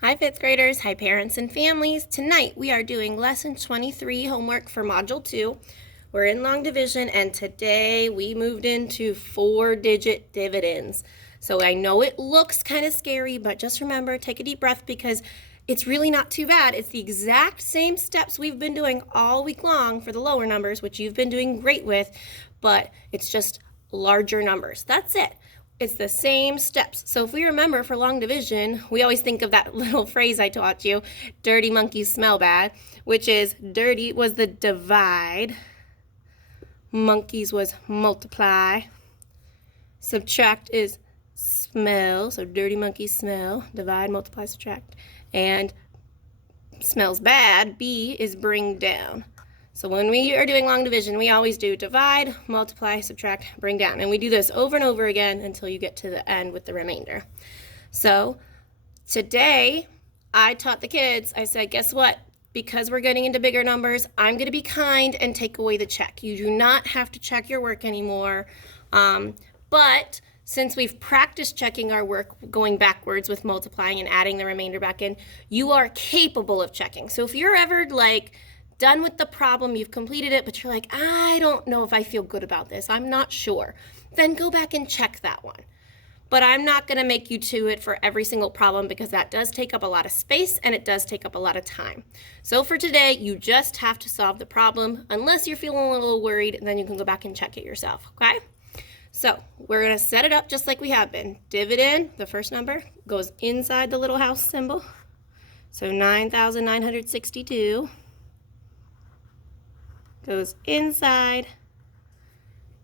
Hi, fifth graders. Hi, parents and families. Tonight we are doing lesson 23 homework for module 2. We're in long division, and today we moved into 4-digit dividends. So I know it looks kind of scary, but just remember, take a deep breath because it's really not too bad. It's the exact same steps we've been doing all week long for the lower numbers, which you've been doing great with, but it's just larger numbers. That's it. It's the same steps. So if we remember for long division, we always think of that little phrase I taught you, dirty monkeys smell bad, which is dirty was the divide, monkeys was multiply, subtract is smell, so dirty monkeys smell, divide, multiply, subtract, and smells bad, B, is bring down. So when we are doing long division, we always do divide, multiply, subtract, bring down. And we do this over and over again until you get to the end with the remainder. So today, I taught the kids, I said, guess what? Because we're getting into bigger numbers, I'm going to be kind and take away the check. You do not have to check your work anymore. But since we've practiced checking our work going backwards with multiplying and adding the remainder back in, you are capable of checking. So if you're ever done with the problem, you've completed it, but you're like, I don't know if I feel good about this, I'm not sure, then go back and check that one. But I'm not going to make you do it for every single problem because that does take up a lot of space and it does take up a lot of time. So for today, you just have to solve the problem. Unless you're feeling a little worried, then you can go back and check it yourself, okay? So we're going to set it up just like we have been. Dividend, the first number, goes inside the little house symbol. So 9,962 goes inside,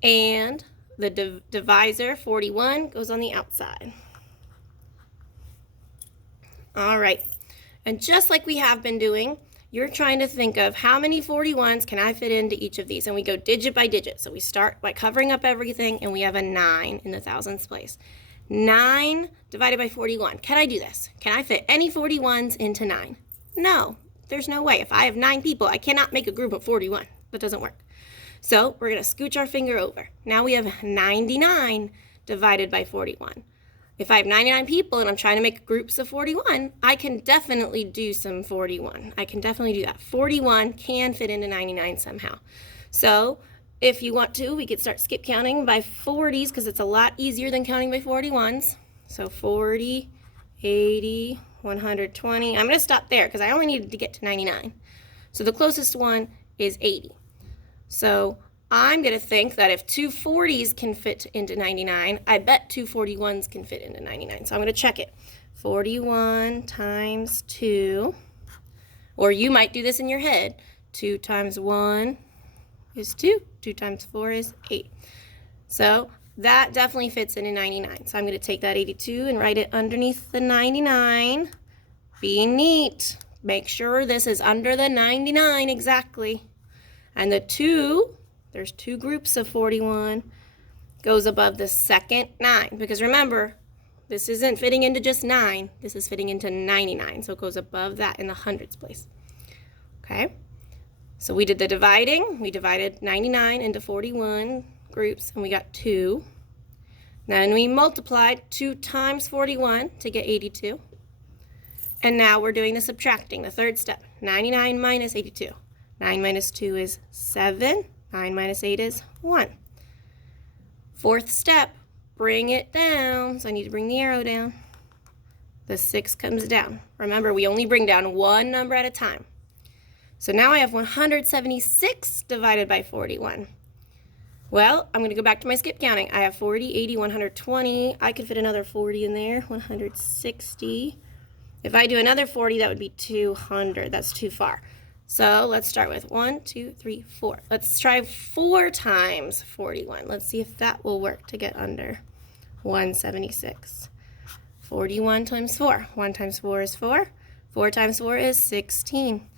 and the divisor, 41, goes on the outside. All right, and just like we have been doing, you're trying to think of how many 41s can I fit into each of these, and we go digit by digit. So we start by covering up everything, and we have a 9 in the thousandths place. 9 divided by 41. Can I do this? Can I fit any 41s into 9? No, there's no way. If I have 9 people, I cannot make a group of 41. That doesn't work. So we're going to scooch our finger over. Now we have 99 divided by 41. If I have 99 people and I'm trying to make groups of 41, I can definitely do some 41. I can definitely do that. 41 can fit into 99 somehow. So if you want to, we could start skip counting by 40s because it's a lot easier than counting by 41s. So 40, 80, 120. I'm going to stop there because I only needed to get to 99. So the closest one is 80. So I'm going to think that if two 40s can fit into 99, I bet two 41s can fit into 99. So I'm going to check it. 41 times 2, or you might do this in your head. 2 times 1 is 2. 2 times 4 is 8. So that definitely fits into 99. So I'm going to take that 82 and write it underneath the 99. Be neat. Make sure this is under the 99 exactly. And the 2, there's 2 groups of 41, goes above the second 9. Because remember, this isn't fitting into just 9. This is fitting into 99. So it goes above that in the hundreds place. Okay? So we did the dividing. We divided 99 into 41 groups, and we got 2. Then we multiplied 2 times 41 to get 82. And now we're doing the subtracting, the third step. 99 minus 82. 9 minus 2 is 7. 9 minus 8 is 1. Fourth step, bring it down. So I need to bring the arrow down. The 6 comes down. Remember, we only bring down one number at a time. So now I have 176 divided by 41. Well, I'm going to go back to my skip counting. I have 40, 80, 120. I could fit another 40 in there. 160. If I do another 40, that would be 200. That's too far. So let's start with 1, 2, 3, 4. Let's try 4 times 41. Let's see if that will work to get under 176. 41 times 4. 1 times 4 is 4. 4 times 4 is 16.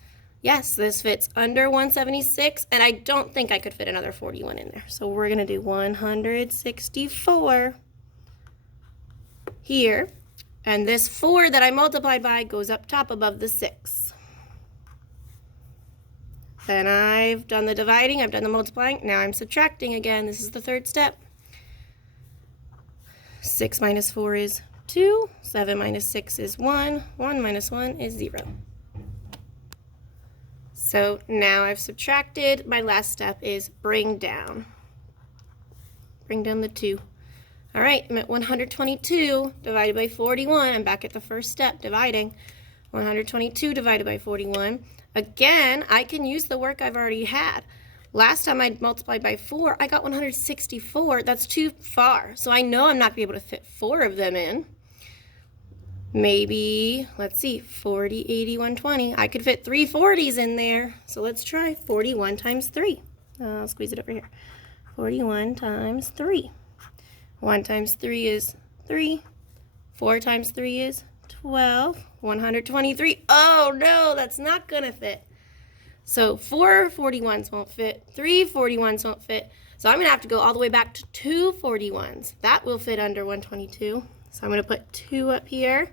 Yes, this fits under 176, and I don't think I could fit another 41 in there. So we're going to do 164 here. And this 4 that I multiplied by goes up top above the 6. Then I've done the dividing, I've done the multiplying, now I'm subtracting again. This is the third step. 6 minus 4 is 2. 7 minus 6 is 1. 1 minus 1 is 0. So now I've subtracted. My last step is bring down. Bring down the 2. All right, I'm at 122 divided by 41. I'm back at the first step, dividing. 122 divided by 41. Again, I can use the work I've already had. Last time I multiplied by 4, I got 164. That's too far. So I know I'm not going to be able to fit 4 of them in. Maybe, let's see, 40, 80, 120. I could fit 3 40s in there. So let's try 41 times 3. I'll squeeze it over here. 41 times 3. 1 times 3 is 3. 4 times 3 is 12. 123. Oh no, that's not going to fit. So 4 41s won't fit. 3 41s won't fit. So I'm going to have to go all the way back to 2 41s. That will fit under 122. So I'm going to put 2 up here.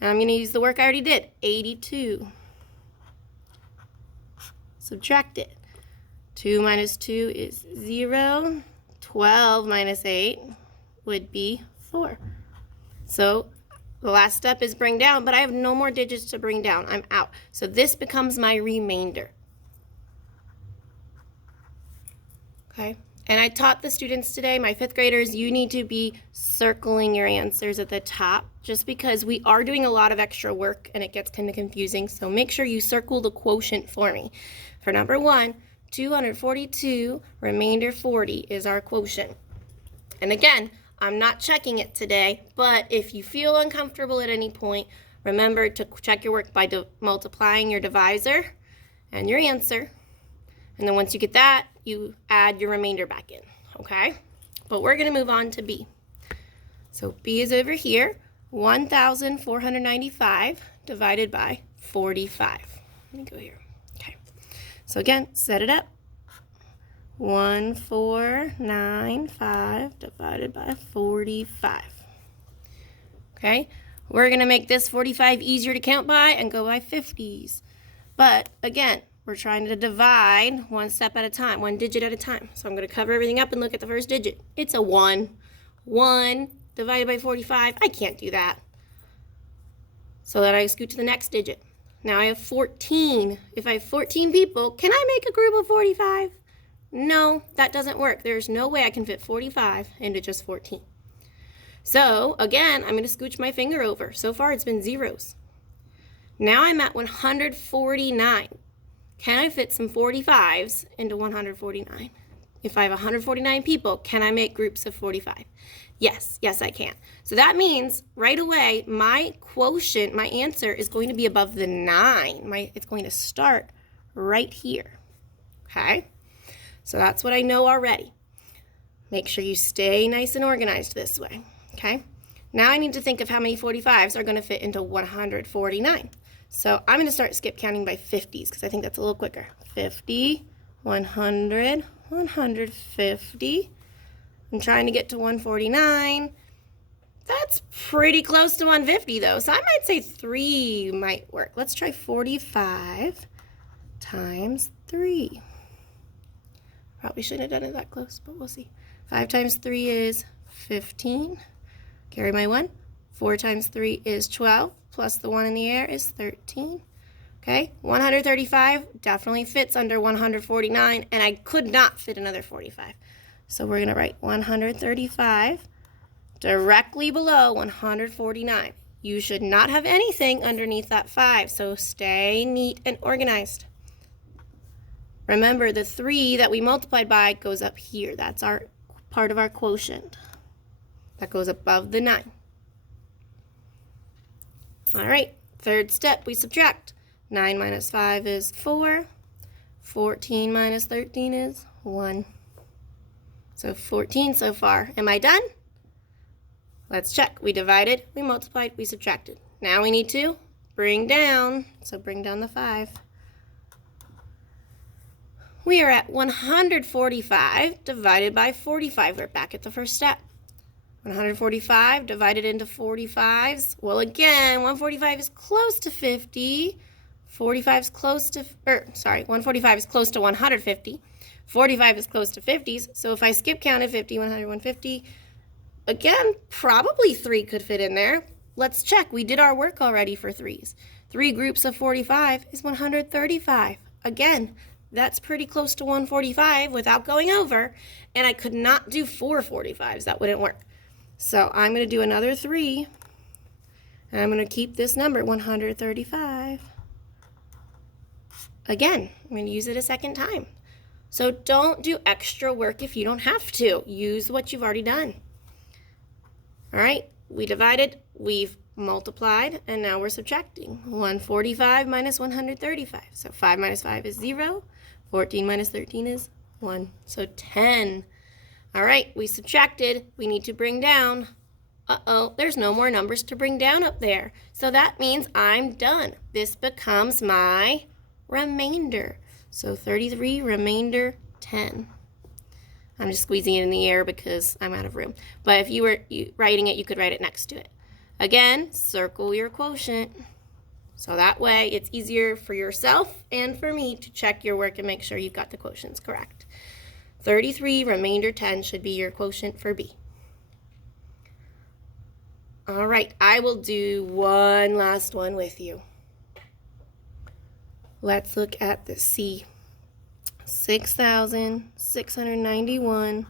And I'm going to use the work I already did. 82. Subtract it. 2 minus 2 is 0. 12 minus 8 would be 4. So the last step is bring down, but I have no more digits to bring down. I'm out. So this becomes my remainder. Okay, and I taught the students today, my 5th graders, you need to be circling your answers at the top just because we are doing a lot of extra work and it gets kind of confusing. So make sure you circle the quotient for me. For number 1, 242, remainder 40 is our quotient. And again, I'm not checking it today, but if you feel uncomfortable at any point, remember to check your work by multiplying your divisor and your answer. And then once you get that, you add your remainder back in, okay? But we're going to move on to B. So B is over here, 1,495 divided by 45. Let me go here. Okay. So again, set it up. 1,495 divided by 45. Okay, we're going to make this 45 easier to count by and go by 50s. But again, we're trying to divide one step at a time, one digit at a time. So I'm going to cover everything up and look at the first digit. It's a 1. 1 divided by 45. I can't do that. So then I scoot to the next digit. Now I have 14. If I have 14 people, can I make a group of 45? No, that doesn't work. There's no way I can fit 45 into just 14. So again, I'm going to scooch my finger over. So far it's been zeros. Now I'm at 149. Can I fit some 45s into 149? If I have 149 people, can I make groups of 45? Yes, I can. So that means right away, my quotient, my answer is going to be above the 9. It's going to start right here. Okay? So that's what I know already. Make sure you stay nice and organized this way, okay? Now I need to think of how many 45s are going to fit into 149. So I'm going to start skip counting by 50s because I think that's a little quicker. 50, 100, 150. I'm trying to get to 149. That's pretty close to 150 though, so I might say 3 might work. Let's try 45 times 3. Probably shouldn't have done it that close, but we'll see. 5 times 3 is 15. Carry my 1. 4 times 3 is 12, plus the 1 in the air is 13. Okay, 135 definitely fits under 149, and I could not fit another 45. So we're going to write 135 directly below 149. You should not have anything underneath that 5, so stay neat and organized. Remember, the 3 that we multiplied by goes up here. That's our part of our quotient. That goes above the 9. All right, third step, we subtract. 9 minus 5 is 4. 14 minus 13 is 1. So 14 so far. Am I done? Let's check. We divided, we multiplied, we subtracted. Now we need to bring down. So bring down the 5. We are at 145 divided by 45. We're back at the first step. 145 divided into 45s. Well, again, 145 is close to 50. 145 is close to 150. 45 is close to 50s. So if I skip counted 50, 100, 150, again, probably 3 could fit in there. Let's check. We did our work already for 3s. 3 groups of 45 is 135. Again, that's pretty close to 145 without going over. And I could not do 4 45s. That wouldn't work. So I'm going to do another 3. And I'm going to keep this number, 135. Again, I'm going to use it a second time. So don't do extra work if you don't have to. Use what you've already done. All right, we divided, we've multiplied, and now we're subtracting. 145 minus 135. So 5 minus 5 is 0. 14 minus 13 is 1. So 10. All right, we subtracted. We need to bring down. Uh-oh, there's no more numbers to bring down up there. So that means I'm done. This becomes my remainder. So 33, remainder 10. I'm just squeezing it in the air because I'm out of room. But if you were writing it, you could write it next to it. Again, circle your quotient. So that way it's easier for yourself and for me to check your work and make sure you've got the quotients correct. 33, remainder 10 should be your quotient for B. All right, I will do one last one with you. Let's look at the C. 6,691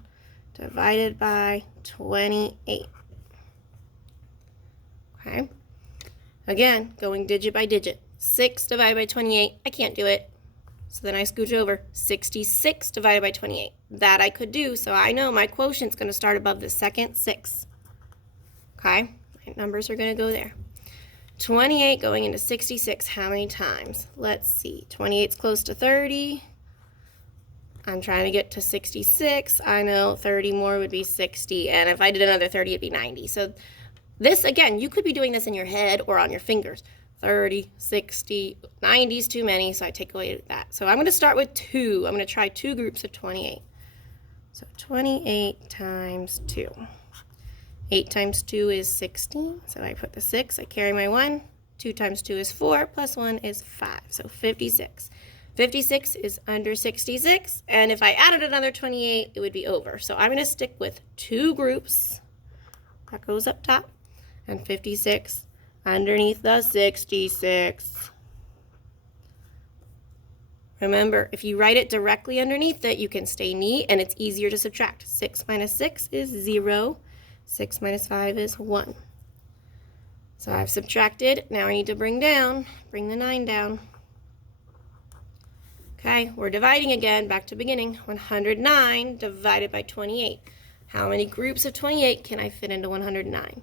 divided by 28. Okay. Again, going digit by digit. 6 divided by 28, I can't do it. So then I scooch over. 66 divided by 28. That I could do, so I know my quotient's going to start above the second 6. Okay, my numbers are going to go there. 28 going into 66, how many times? Let's see, 28's close to 30. I'm trying to get to 66. I know 30 more would be 60, and if I did another 30, it'd be 90. So this, again, you could be doing this in your head or on your fingers. 30, 60, 90 is too many, so I take away that. So I'm going to start with 2. I'm going to try 2 groups of 28. So 28 times 2. 8 times 2 is 16, so I put the 6, I carry my 1. 2 times 2 is 4, plus 1 is 5, so 56. 56 is under 66, and if I added another 28, it would be over. So I'm going to stick with 2 groups. That goes up top, and 56 underneath the 66. Remember, if you write it directly underneath it, you can stay neat, and it's easier to subtract. 6 minus 6 is 0. 6 minus 5 is 1. So I've subtracted. Now I need to bring the 9 down. Okay, we're dividing again, back to beginning. 109 divided by 28. How many groups of 28 can I fit into 109?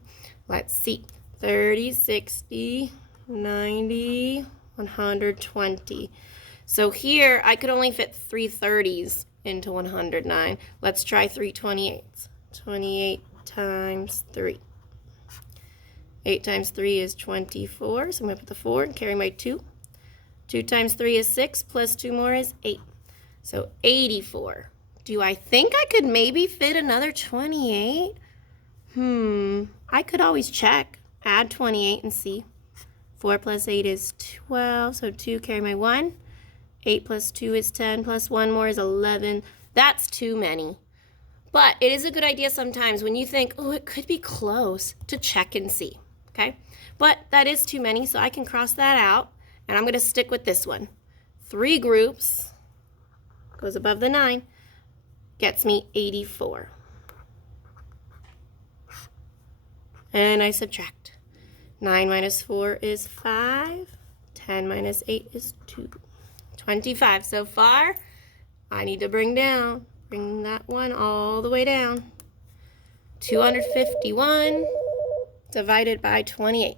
Let's see. 30, 60, 90, 120. So here, I could only fit 3 30s into 109. Let's try 3 28s. 28 times 3. 8 times 3 is 24, so I'm going to put the 4 and carry my 2. 2 times 3 is 6, plus 2 more is 8. So 84. Do I think I could maybe fit another 28? I could always check. Add 28 and see. 4 plus 8 is 12, so 2, carry my 1. 8 plus 2 is 10, plus 1 more is 11. That's too many. But it is a good idea sometimes when you think, oh, it could be close, to check and see, okay? But that is too many, so I can cross that out, and I'm going to stick with this one. 3 groups, goes above the 9, gets me 84. And I subtract. 9 minus 4 is 5. 10 minus 8 is 2. 25 so far. I need to bring down. Bring that one all the way down. 251 divided by 28.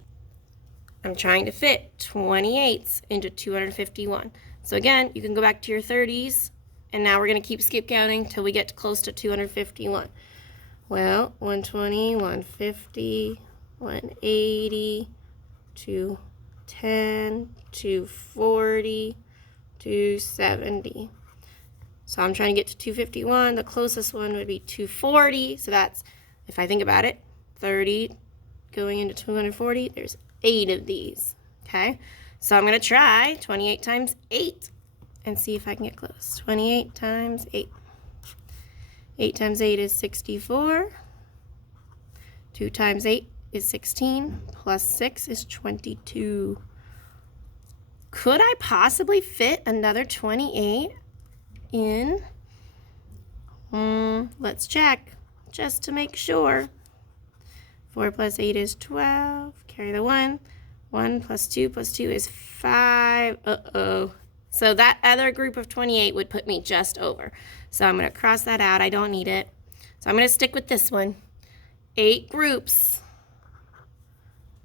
I'm trying to fit 28s into 251. So again, you can go back to your 30s, and now we're going to keep skip counting till we get close to 251. Well, 120, 150, 180, 210, 240, 270. So I'm trying to get to 251. The closest one would be 240. So that's, if I think about it, 30 going into 240. There's 8 of these. Okay. So I'm going to try 28 times 8 and see if I can get close. 28 times 8. 8 times 8 is 64. 2 times 8 is 16, plus 6 is 22. Could I possibly fit another 28 in? Let's check, just to make sure. 4 plus 8 is 12. Carry the 1. 1 plus 2 is 5. So that other group of 28 would put me just over. So I'm going to cross that out. I don't need it. So I'm going to stick with this one. 8 groups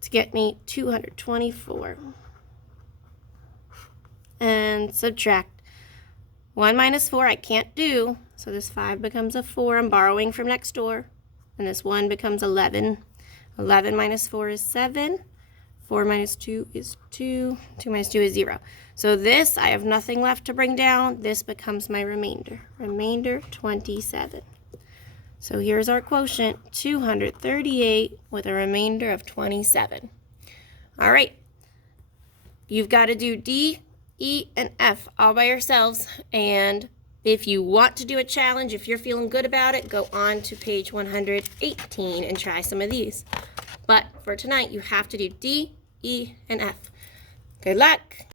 to get me 224. And subtract. 1 minus 4 I can't do. So this 5 becomes a 4. I'm borrowing from next door. And this 1 becomes 11. 11 minus 4 is 7. 4 minus 2 is 2. 2 minus 2 is 0. So this, I have nothing left to bring down. This becomes my remainder. Remainder 27. So here's our quotient, 238 with a remainder of 27. All right. You've got to do D, E, and F all by yourselves. And if you want to do a challenge, if you're feeling good about it, go on to page 118 and try some of these. But for tonight, you have to do D, E, and F. Good luck.